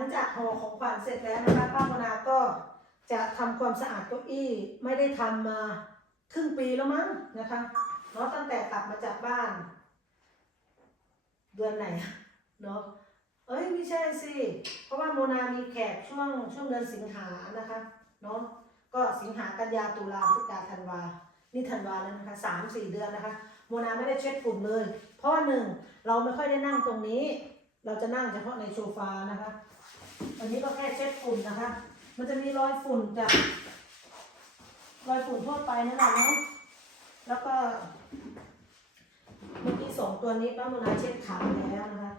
งจากห่อของขวัญเสร็จแล้วนะคะป้าโมนาก็จะทำความสะอาดเก้าอี้ไม่ได้ทำมาครึ่งปีแล้วมั้งนะคะเนาะตั้งแต่กลับมาจากบ้าน เดือนไหนเนาะเอ้ยไม่ใช่สิ เพราะว่าโมนามีแขกช่วงช่วงเดือนสิงหานะคะเนาะก็สิงหากันยาตุลาพฤศจิกาธันวา นี่ธันวาแล้วนะคะสามสี่เดือนนะคะโมนาไม่ได้เช็ดฝุ่นเลย เพราะว่าหนึ่งเราไม่ค่อยได้นั่งตรงนี้ เราจะนั่งเฉพาะในโซฟานะคะ วันนี้ก็แค่เช็ดฝุ่นนะคะ มันจะมีรอยฝุ่นจากรอยฝุ่นทั่วไปนั่นแหละเนาะ แล้วก็เมื่อกี้สองตัวนี้ป้าโมนาเช็ดขาแล้วนะคะ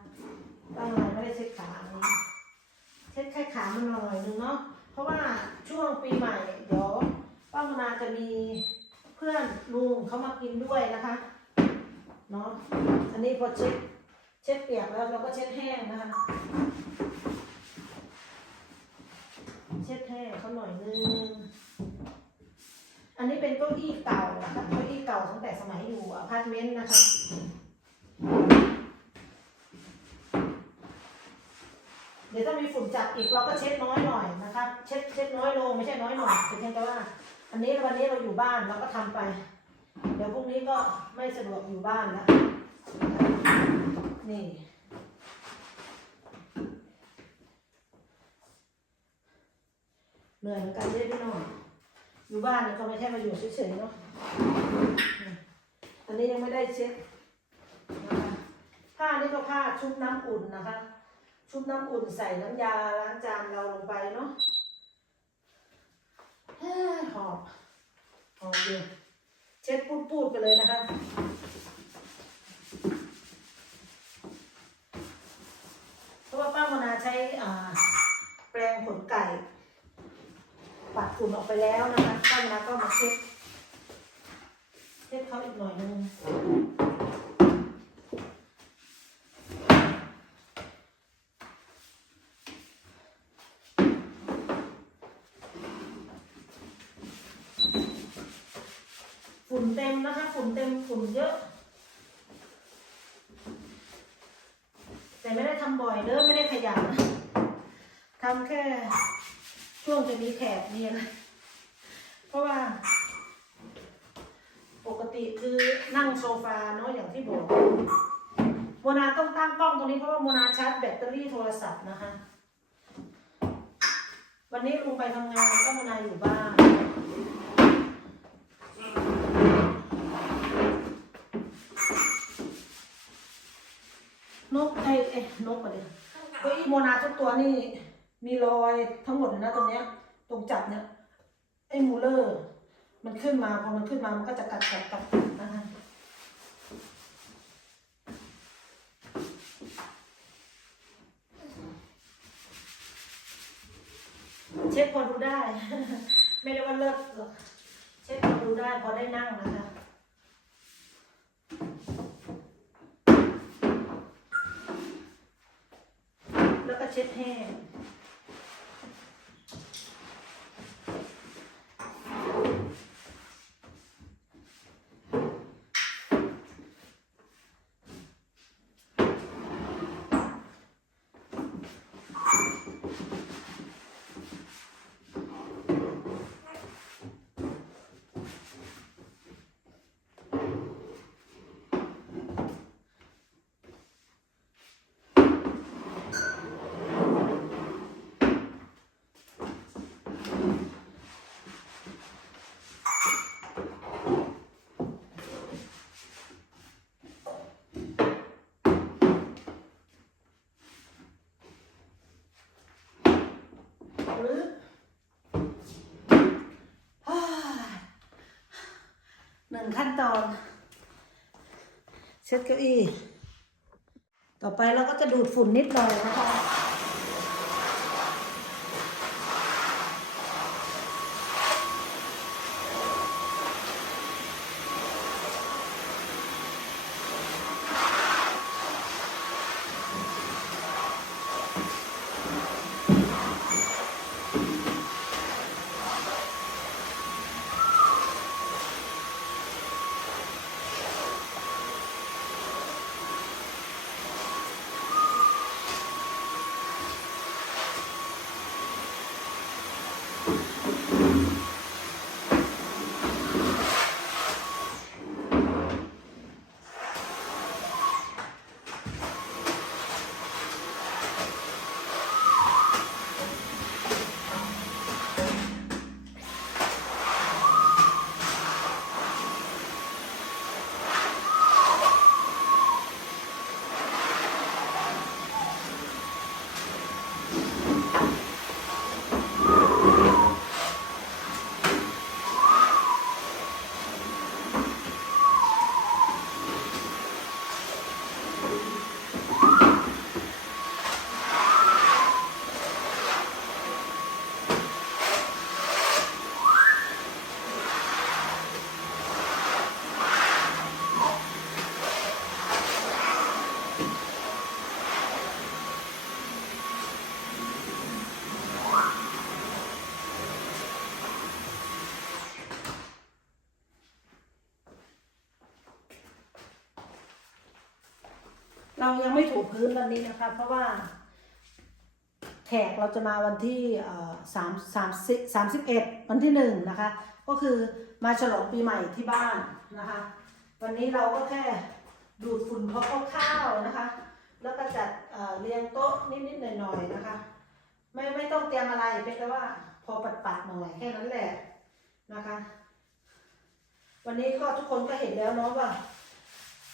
ป้าโมนาไม่ได้เช็ดขาอันนี้เช็ดแค่ขามันหน่อยนึงเนาะ เพราะว่าช่วงปีใหม่เดี๋ยวป้าโมนาจะมีเพื่อนลุงเขามากินด้วยนะคะเนาะ อันนี้พอเช็ดเช็ดเปียกแล้วเราก็เช็ดแห้งนะคะ เช็ดแห้งเขาหน่อยนึง อันนี้เป็นเก้าอี้เก่านะคะเก้าอี้เก่าตั้งแต่สมัยอยู่อพาร์ตเมนต์นะคะเดี๋ยวถ้ามีฝุ่นจับอีกเราก็เช็ดน้อยหน่อยนะคะ เช็ดเช็ดน้อยลงไม่ใช่น้อยหน่อยแต่เพียงแต่ว่า อันนี้วันนี้เราอยู่บ้านเราก็ทำไป เดี๋ยวพรุ่งนี้ก็ไม่สะดวกอยู่บ้านแล้วนี่ เหนื่อยเหมือนกันเด้พี่น้องอยู่บ้านเนี่ยก็ไม่ใช่มาอยู่เฉยๆเนาะอันนี้ยังไม่ได้เช็ดนะคะผ้านี่ก็ผ้าชุบน้ำอุ่นนะคะ ชุบน้ำอุ่นใส่น้ำยาล้างจานเราลงไปเนาะหอบหอบอยู่เช็ดปูดๆไปเลยนะคะเพราะว่าป้าโมนาใช้แปรงขนไก่ ปัดฝุ่นออกไปแล้วนะคะป้าโมนาก็มาเช็ดเช็ดเขาอีกหน่อยนึงฝุ่นเต็มนะคะฝุ่นเต็มฝุ่นเยอะ แต่ไม่ได้ทำบ่อยเด้อไม่ได้ขยันทำแค่ ช่วงจะมีแขกนี่นะเพราะว่า ปกติคือนั่งโซฟาเนาะอย่างที่บอกโมนาต้องตั้งกล้องตรงนี้เพราะว่าโมนาชาร์จแบตเตอรี่โทรศัพท์นะคะ วันนี้ลุงไปทำงานก็โมนาอยู่บ้านนกไอ้ไอ้นกอะไรเก้าอี้โมนาทุกตัวนี่ มีรอยทั้งหมดเลยนะตรงเนี้ย ตรงจับเนี้ยไอ้มูเลอร์ มันขึ้นมาพอมันขึ้นมามันก็จะกัดกัดกัดนะคะเช็ดพอดูได้ ไม่ได้ว่าเลิกหรอกเช็ดพอดูได้พอได้นั่งนะคะแล้วก็เช็ดแห้ง หรือฮ่าห นึ่งขั้นตอน เช็ดเก้าอี้ ต่อไปเราก็จะดูดฝุ่นนิดหน่อยนะคะ ยังไม่ถูพื้นวันนี้นะคะ เพราะว่า แขกเราจะมาวันที่สามสามสิบสามสิบเอ็ดวันที่หนึ่งนะคะ ก็คือมาฉลองปีใหม่ที่บ้านนะคะ วันนี้เราก็แค่ดูดฝุ่นเพราะข้าวๆนะคะ แล้วก็จัดเเรียงโต๊ะนิดๆหน่อยๆนะคะ ไม่ไม่ต้องเตรียมอะไรเพียงแต่ว่าพอปัดๆหน่อยแค่นั้นแหละนะคะ วันนี้ก็ทุกคนก็เห็นแล้วเนาะว่า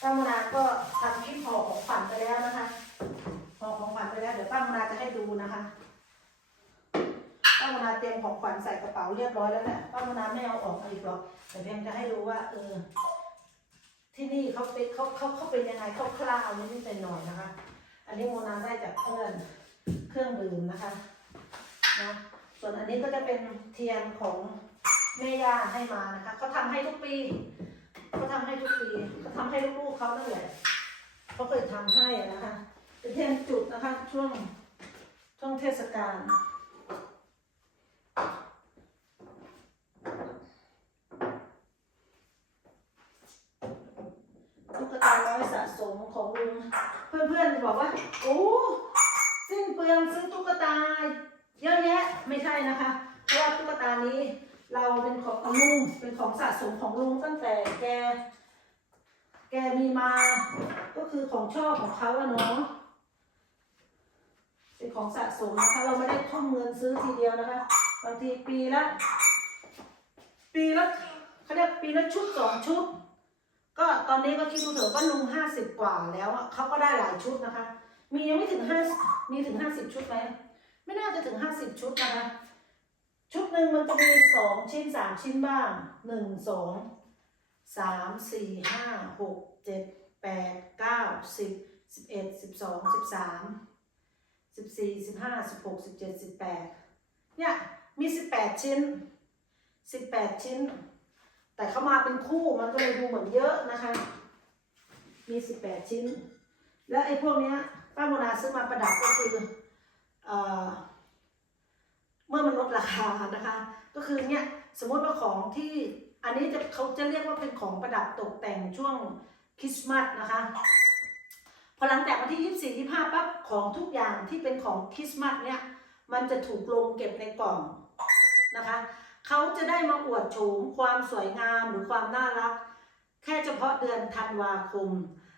ป้ามนาก็ทำคลิปห่อของขวัญไปแล้วนะคะห่อของขวัญไปแล้ว เดี๋ยวป้ามนาจะให้ดูนะคะป้ามนาเตรียมของขวัญใส่กระเป๋าเรียบร้อยแล้วแหละป้ามนาไม่เอาออกอีกหรอกแต่เพียงจะให้ดูว่า เออ ที่นี่เขาเป็นเขาเขาเขาเป็นยังไงเขาคร่าวๆนิดหน่อยนะคะ อันนี้โมนาได้จากเพื่อนเครื่องดื่มนะคะนะส่วนอันนี้ก็จะเป็นเทียนของแม่ย่าให้มานะคะเขาทำให้ทุกปี เขาทำให้ทุกปีเขาทำให้ลูกๆเขานั่นแหละเขาเคยทำให้นะคะเป็นเทียนจุดนะคะช่วงช่วงเทศกาลตุ๊กตาน้อยสะสมของลุงเพื่อนๆบอกว่าโอ้สิ้นเปลืองซื้อตุ๊กตาเยอะแยะไม่ใช่นะคะ เพราะว่าตุ๊กตานี้ เราเป็นของลุงเป็นของสะสมของลุงตั้งแต่แก แกมีมา ก็คือของชอบของเขาอะเนาะเป็นของสะสมนะคะ เราไม่ได้ทุ่มเงินซื้อทีเดียวนะคะบางทีปีละ ปีละเขาเรียกปีละชุดสองชุด ก็ตอนนี้ก็คิดดูเถอะว่าลุงห้าสิบกว่าแล้วอะเขาก็ได้หลายชุดนะคะ มียังไม่ถึงห้ามีถึงห้าสิบชุดไหมไม่น่าจะถึงห้าสิบชุดนะคะ ชุดหนึ่งมันจะมีสองชิ้นสามชิ้นบ้างหนึ่งสองสามสี่ห้าหกเจ็ดแปดเก้าสิบสิบเอ็ดสิบสองสิบสามสิบสี่สิบห้าสิบหกสิบเจ็ดสิบแปดเนี่ยมีสิบแปดชิ้นสิบแปดชิ้น แต่เขามาเป็นคู่มันก็เลยดูเหมือนเยอะนะคะ มีสิบแปดชิ้น แล้วไอ้พวกเนี้ยป้าโมนาซื้อมาประดับก็คือเอ่อ เมื่อมันลดราคานะคะ ก็คือเนี่ยสมมติว่าของที่อันนี้จะเขาจะเรียกว่าเป็นของประดับตกแต่งช่วงคริสต์มาสนะคะ พอหลังจากวันที่ยี่สี่ยี่ห้าปั๊บของทุกอย่างที่เป็นของคริสต์มาสเนี่ยมันจะถูกลงเก็บในกล่องนะคะเขาจะได้มาอวดโฉมความสวยงามหรือความน่ารัก แค่เฉพาะเดือนธันวาคม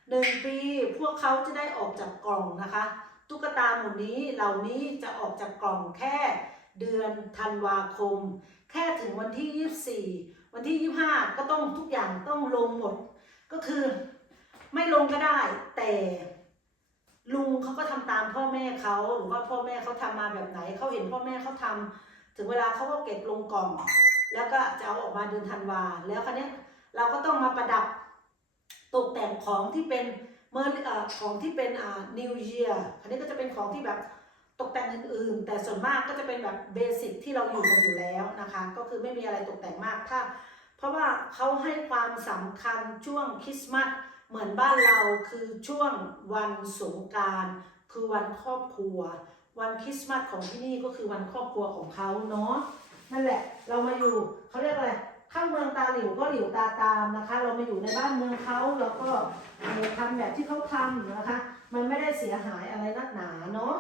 หนึ่งปีพวกเขาจะได้ออกจากกล่องนะคะ ตุ๊กตาหมู่นี้เหล่านี้จะออกจากกล่องแค่ เดือนธันวาคม แค่ถึงวันที่ 24 วันที่ 25 ก็ต้องทุกอย่างต้องลงหมด ก็คือไม่ลงก็ได้ แต่ลุงเขาก็ทำตามพ่อแม่เขาหรือว่าพ่อแม่เขาทำมาแบบไหนเขาเห็นพ่อแม่เขาทำถึงเวลาเขาก็เก็บลงกล่อง แล้วก็จะเอาออกมาเดือนธันวาแล้วคราวนี้เราก็ต้องมาประดับตกแต่งของที่เป็นเมื่อของที่เป็นอ่า New Year อันนี้ก็จะเป็นของที่แบบ ตกแต่งอื่นๆ แต่ส่วนมากก็จะเป็นแบบเบสิกที่เราอยู่กันอยู่แล้วนะคะ ก็คือไม่มีอะไรตกแต่งมากถ้า เพราะว่าเขาให้ความสำคัญช่วงคริสต์มาสเหมือนบ้านเราคือช่วงวันสงการคือวันครอบครัว วันคริสต์มาสของที่นี่ก็คือวันครอบครัวของเขาเนาะนั่นแหละ เรามาอยู่เขาเรียกอะไรข้างเมืองตาหลิวก็หลิวตาตามนะคะ เรามาอยู่ในบ้านเมืองเขาเราก็ทำแบบที่เขาทำนะคะ มันไม่ได้เสียหายอะไรนักหนาเนาะ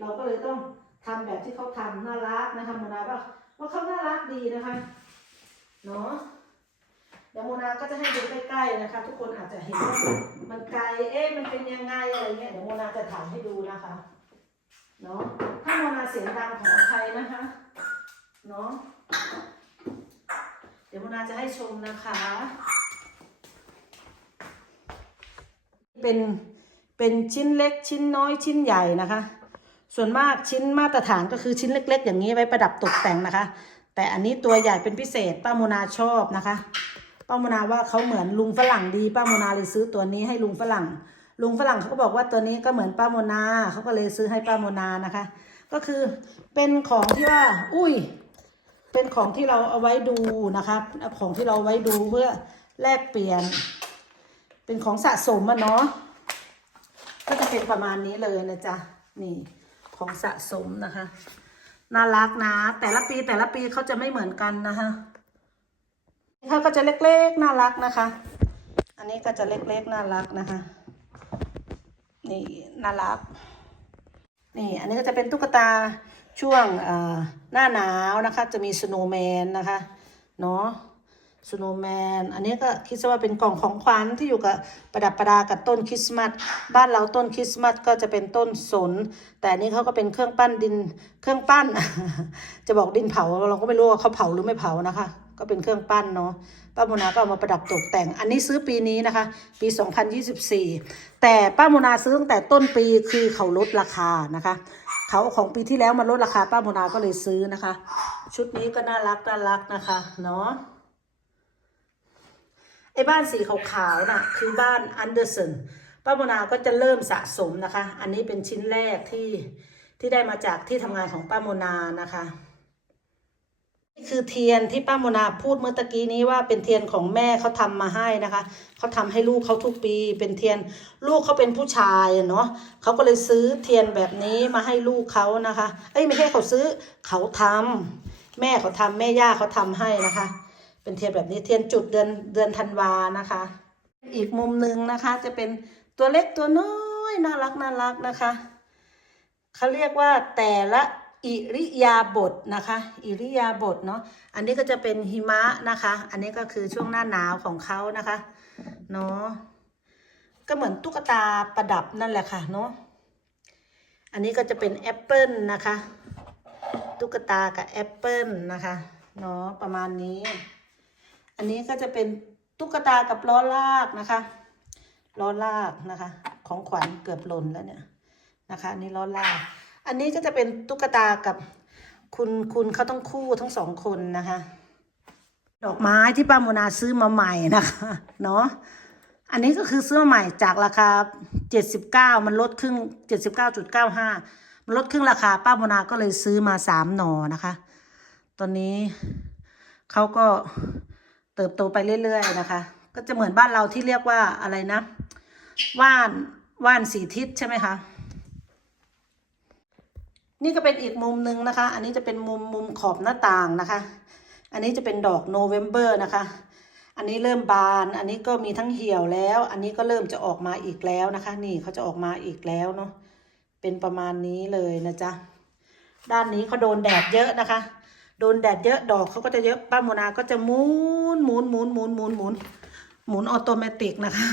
เราก็เลยต้องทำแบบที่เขาทำน่ารักนะคะโมนาว่าว่าเขาน่ารักดีนะคะเนาะเดี๋ยวโมนาก็จะให้ดูใกล้ๆนะคะ ทุกคนอาจจะเห็นว่ามันไกลเอ๊ะมันเป็นยังไงอะไรเงี้ยเดี๋ยวโมนาจะถายให้ดูนะคะเนาะถ้าโมนาเสียงดังขออภัยนะคะเนาะเดี๋ยวโมนาจะให้ชมนะคะ เป็นเป็นชิ้นเล็กชิ้นน้อยชิ้นใหญ่นะคะ ส่วนมากชิ้นมาตรฐานก็คือชิ้นเล็ก ๆ อย่างนี้ไว้ประดับตกแต่งนะคะ แต่อันนี้ตัวใหญ่เป็นพิเศษป้าโมนาชอบนะคะ ป้าโมนาว่าเขาเหมือนลุงฝรั่งดีป้าโมนาเลยซื้อตัวนี้ให้ลุงฝรั่ง ลุงฝรั่งเขาก็บอกว่าตัวนี้ก็เหมือนป้าโมนาเขาก็เลยซื้อให้ป้าโมนานะคะ ก็คือเป็นของที่ว่า อุ้ย เป็นของที่เราเอาไว้ดูนะคะ ของที่เราไว้ดูเพื่อแลกเปลี่ยน เป็นของสะสมอะเนาะก็จะเป็นประมาณนี้เลยนะจ๊ะนี่ ของสะสมนะคะ น่ารักนะ แต่ละปีแต่ละปีเขาจะไม่เหมือนกันนะคะเขาก็จะเล็กๆน่ารักนะคะ อันนี้ก็จะเล็กๆน่ารักนะคะ นี่น่ารัก นี่อันนี้ก็จะเป็นตุ๊กตาช่วงเอ่อหน้าหนาวนะคะ จะมีสโนว์แมนนะคะ เนาะ สโนว์แมน อันนี้ก็คิดว่าเป็นกล่องของขวัญที่อยู่กับประดับประดากับต้นคริสต์มาส บ้านเราต้นคริสต์มาสก็จะเป็นต้นสน แต่อันนี้เขาก็เป็นเครื่องปั้นดิน เครื่องปั้น จะบอกดินเผาเราก็ไม่รู้ว่าเขาเผาหรือไม่เผานะคะ ก็เป็นเครื่องปั้นเนาะ ป้าโมนาก็เอามาประดับตกแต่ง อันนี้ซื้อปีนี้นะคะ ปี 2024 แต่ป้าโมนาซื้อตั้งแต่ต้นปีคือเขาลดราคานะคะเขาของปีที่แล้วมันลดราคาป้าโมนาก็เลยซื้อนะคะ ชุดนี้ก็น่ารักน่ารักนะคะ เนาะ ไอ้บ้านสีขาวๆน่ะคือบ้านอันเดอร์สันป้าโมนาก็จะเริ่มสะสมนะคะ อันนี้เป็นชิ้นแรกที่ที่ได้มาจากที่ทำงานของป้าโมนานะคะนี่คือเทียนที่ป้าโมนาพูดเมื่อตะกี้นี้ว่าเป็นเทียนของแม่เขาทำมาให้นะคะเขาทำให้ลูกเขาทุกปี เป็นเทียนลูกเขาเป็นผู้ชายเนาะเขาก็เลยซื้อเทียนแบบนี้มาให้ลูกเขานะคะ เอ้ยไม่ใช่เขาซื้อเขาทำแม่เขาทำแม่ย่าเขาทำให้นะคะ เป็นเทียนแบบนี้เทียนจุดเดือนเดือนธันวานะคะ อีกมุมหนึ่งนะคะจะเป็นตัวเล็กตัวน้อยน่ารักน่ารักนะคะเขาเรียกว่าแต่ละอิริยาบถนะคะ อิริยาบถเนาะอันนี้ก็จะเป็นหิมะนะคะ อันนี้ก็คือช่วงหน้าหนาวของเขานะคะเนาะก็เหมือนตุ๊กตาประดับนั่นแหละค่ะเนาะอันนี้ก็จะเป็นแอปเปิลนะคะ ตุ๊กตากับแอปเปิลนะคะเนาะประมาณนี้ อันนี้ก็จะเป็นตุ๊กตากับล้อลากนะคะ ล้อลากนะคะ ของขวัญเกือบหล่นแล้วเนี่ยนะคะอันนี้ล้อลาก อันนี้ก็จะเป็นตุ๊กตากับคุณคุณเขาต้องคู่ทั้งสองคนนะคะ ดอกไม้ที่ป้าโมนาซื้อมาใหม่นะคะเนาะอันนี้ก็คือซื้อมาใหม่จากราคาเจ็ดสิบเก้ามันลดครึ่งเจ็ดสิบเก้าจุดเก้าห้ามันลดครึ่งราคาป้าโมนาก็เลยซื้อมาสามหนอนะคะ ตอนนี้เขาก็ เติบโตไปเรื่อยๆนะคะ ก็จะเหมือนบ้านเราที่เรียกว่าอะไรนะว่านว่านสีทิศใช่ไหมคะนี่ก็เป็นอีกมุมหนึ่งนะคะ อันนี้จะเป็นมุมมุมขอบหน้าต่างนะคะ อันนี้จะเป็นดอกโนเวมเบอร์นะคะ อันนี้เริ่มบาน อันนี้ก็มีทั้งเหี่ยวแล้ว อันนี้ก็เริ่มจะออกมาอีกแล้วนะคะ นี่เขาจะออกมาอีกแล้วเนาะ เป็นประมาณนี้เลยนะจ๊ะ ด้านนี้เขาโดนแดดเยอะนะคะ โดนแดดเยอะดอกเขาก็จะเยอะป้าโมนาก็จะหมุนหมุนหมุนหมุนหมุนหมุนหมุนออโตเมติกนะคะ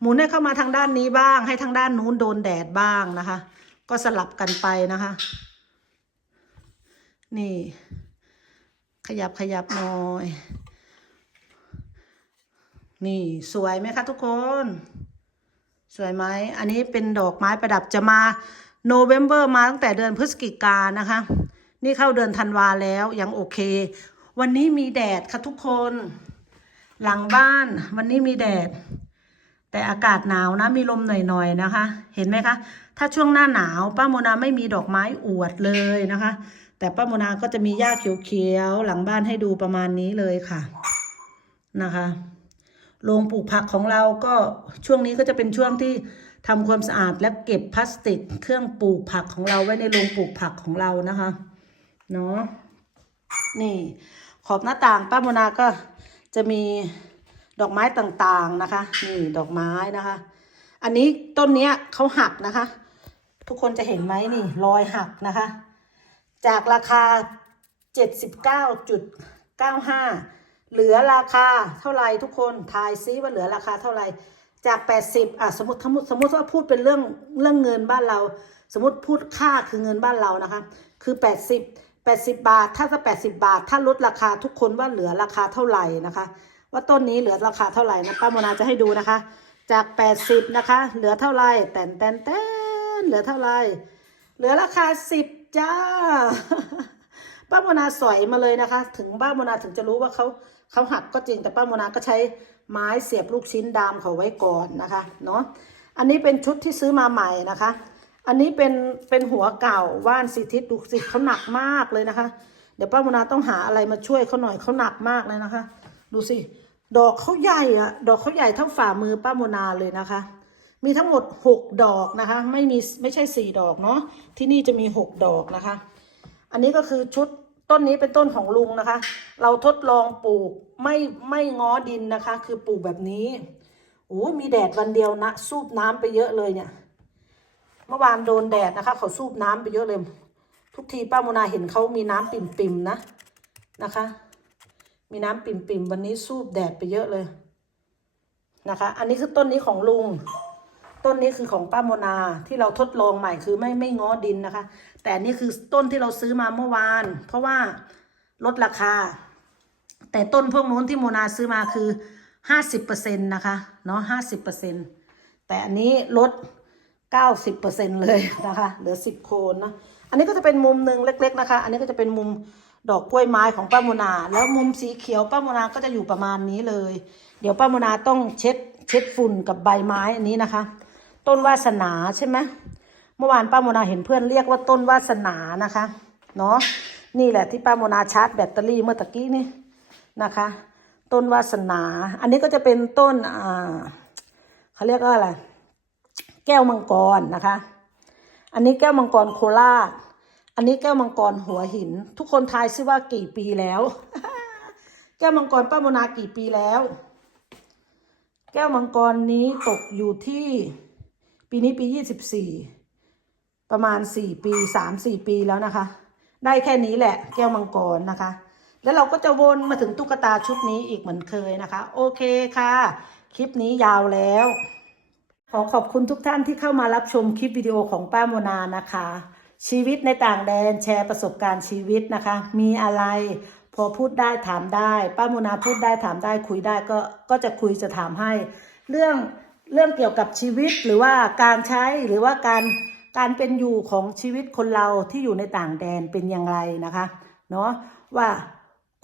หมุนให้เข้ามาทางด้านนี้บ้าง ให้ทางด้านนู้นโดนแดดบ้างนะคะ ก็สลับกันไปนะคะ นี่ ขยับขยับหน่อย นี่สวยไหมคะทุกคน สวยไหมอันนี้เป็นดอกไม้ประดับจะมาโนเวม ber มาตั้งแต่เดือนพฤศจิกานะคะ นี่เข้าเดือนธันวาแล้วยังโอเค วันนี้มีแดดค่ะทุกคน หลังบ้านวันนี้มีแดด แต่อากาศหนาวนะมีลมหน่อยๆนะคะ เห็นไหมคะ ถ้าช่วงหน้าหนาว ป้าโมนาไม่มีดอกไม้อวดเลยนะคะ แต่ป้าโมนาก็จะมีหญ้าเขียวๆหลังบ้านให้ดูประมาณนี้เลยค่ะนะคะโรงปลูกผักของเราก็ช่วงนี้ก็จะเป็นช่วงที่ทำความสะอาดและเก็บพลาสติก เครื่องปลูกผักของเราไว้ในโรงปลูกผักของเรานะคะ เนาะนี่ขอบหน้าต่างป้าโมนาก็จะมีดอกไม้ต่างๆนะคะ นี่ดอกไม้นะคะ อันนี้ต้นเนี้ยเขาหักนะคะ ทุกคนจะเห็นไหมนี่รอยหักนะคะ จากราคา79.95เหลือราคาเท่าไหร่ทุกคนทายซิว่าเหลือราคาเท่าไหร่จาก80อะสมมติสมมติสมมติว่าพูดเป็นเรื่องเรื่องเงินบ้านเรา สมมติพูดค่าคือเงินบ้านเรานะคะ คือ80 80 บาท ถ้าจะ80 บาท ถ้าลดราคาทุกคนว่าเหลือราคาเท่าไหร่นะคะ ว่าต้นนี้เหลือราคาเท่าไหร่นะป้าโมนาจะให้ดูนะคะ จาก 80 นะคะ เหลือเท่าไหร่แตนแตนแตนเหลือเท่าไหร่เหลือราคา 10 จ้า ป้าโมนาสอยมาเลยนะคะ ถึงป้าโมนาถึงจะรู้ว่าเขาเขาหักก็จริงแต่ป้าโมนาก็ใช้ไม้เสียบลูกชิ้นดามเขาไว้ก่อนนะคะเนาะอันนี้เป็นชุดที่ซื้อมาใหม่นะคะ อันนี้เป็นเป็นหัวเก่าว่านสิทิศดูสิเขาหนักมากเลยนะคะ เดี๋ยวป้าโมนาต้องหาอะไรมาช่วยเขาหน่อยเขาหนักมากเลยนะคะ ดูสิดอกเขาใหญ่อะดอกเขาใหญ่เท่าฝ่ามือป้าโมนาเลยนะคะ มีทั้งหมดหกดอกนะคะ ไม่มีไม่ใช่สี่ดอกเนาะที่นี่จะมีหกดอกนะคะ อันนี้ก็คือชุดต้นนี้เป็นต้นของลุงนะคะ เราทดลองปลูกไม่ไม่ง้อดินนะคะ คือปลูกแบบนี้โอ้มีแดดวันเดียวนะ สูบน้ำไปเยอะเลยเนี่ย เมื่อวานโดนแดดนะคะ เขาสูบน้ำไปเยอะเลย ทุกทีป้าโมนาเห็นเขามีน้ำปิ่มๆนะนะคะ มีน้ำปิ่มๆวันนี้สูบแดดไปเยอะเลยนะคะ อันนี้คือต้นนี้ของลุง ต้นนี้คือของป้าโมนาที่เราทดลองใหม่คือไม่ไม่ง้อดินนะคะ แต่อันนี่คือต้นที่เราซื้อมาเมื่อวาน เพราะว่าลดราคา แต่ต้นพวกนู้นที่โมนาซื้อมาคือห้าสิบเปอร์เซ็นต์นะคะเนาะห้าสิบเปอร์เซ็นต์แต่อันนี้ลด เก้าสิบเปอร์เซนต์เลยนะคะเหลือสิบโคนนะอันนี้ก็จะเป็นมุมหนึ่งเล็ก ๆนะคะ อันนี้ก็จะเป็นมุมดอกกล้วยไม้ของป้าโมนา แล้วมุมสีเขียวป้าโมนาก็จะอยู่ประมาณนี้เลย เดี๋ยวป้าโมนาต้องเช็ดเช็ดฝุ่นกับใบไม้อันนี้นะคะ ต้นวาสนาใช่ไหมเมื่อวานป้าโมนาเห็นเพื่อนเรียกว่าต้นวาสนานะคะเนาะนี่แหละที่ป้าโมนาชาร์จแบตเตอรี่เมื่อตะกี้นี่นะคะ ต้นวาสนา อันนี้ก็จะเป็นต้นอ่าเขาเรียกว่าอะไร แก้วมังกรนะคะ อันนี้แก้วมังกรโคราช อันนี้แก้วมังกรหัวหิน ทุกคนทายซิว่ากี่ปีแล้ว แก้วมังกรป้าโมนากี่ปีแล้ว แก้วมังกรนี้ตกอยู่ที่ ปีนี้ปียี่สิบสี่ประมาณสี่ปีสามสี่ปีแล้วนะคะ ได้แค่นี้แหละ แก้วมังกรนะคะ แล้วเราก็จะวนมาถึงตุ๊กตาชุดนี้อีกเหมือนเคยนะคะ โอเคค่ะ คลิปนี้ยาวแล้ว ขอขอบคุณทุกท่านที่เข้ามารับชมคลิปวิดีโอของป้าโมนานะคะ ชีวิตในต่างแดนแชร์ประสบการณ์ชีวิตนะคะ มีอะไรพอพูดได้ถามได้ ป้าโมนาพูดได้ถามได้คุยได้ก็ก็จะคุยจะถามให้ เรื่องเรื่องเกี่ยวกับชีวิตหรือว่าการใช้หรือว่าการการเป็นอยู่ของชีวิตคนเราที่อยู่ในต่างแดนเป็นอย่างไรนะคะเนาะว่า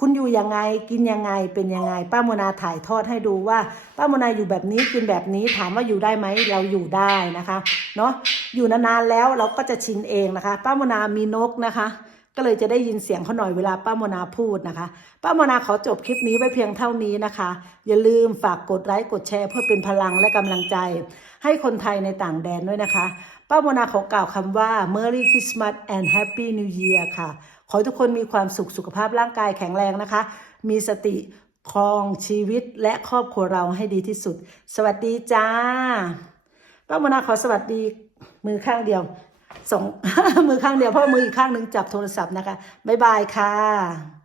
คุณอยู่ยังไงกินยังไงเป็นยังไง ป้าโมนาถ่ายทอดให้ดูว่า ป้าโมนาอยู่แบบนี้กินแบบนี้ถามว่าอยู่ได้ไหมเราอยู่ได้นะคะเนาะอยู่นานๆแล้วเราก็จะชินเองนะคะ ป้าโมนามีนกนะคะ ก็เลยจะได้ยินเสียงเขาหน่อยเวลาป้าโมนาพูดนะคะ ป้าโมนาขอจบคลิปนี้ไว้เพียงเท่านี้นะคะ อย่าลืมฝากกดไลค์กดแชร์เพื่อเป็นพลังและกำลังใจ ให้คนไทยในต่างแดนด้วยนะคะ ป้าโมนาขอกล่าวคำว่า Merry Christmas and Happy New Year ค่ะ ขอให้ทุกคนมีความสุขสุขภาพร่างกายแข็งแรงนะคะ มีสติครองชีวิตและครอบครัวเราให้ดีที่สุด สวัสดีจ้าป้ามนาขอสวัสดีมือข้างเดียวสองมือข้างเดียวเพราะมืออีกข้างหนึ่งจับโทรศัพท์นะคะบ๊ายบายค่ะ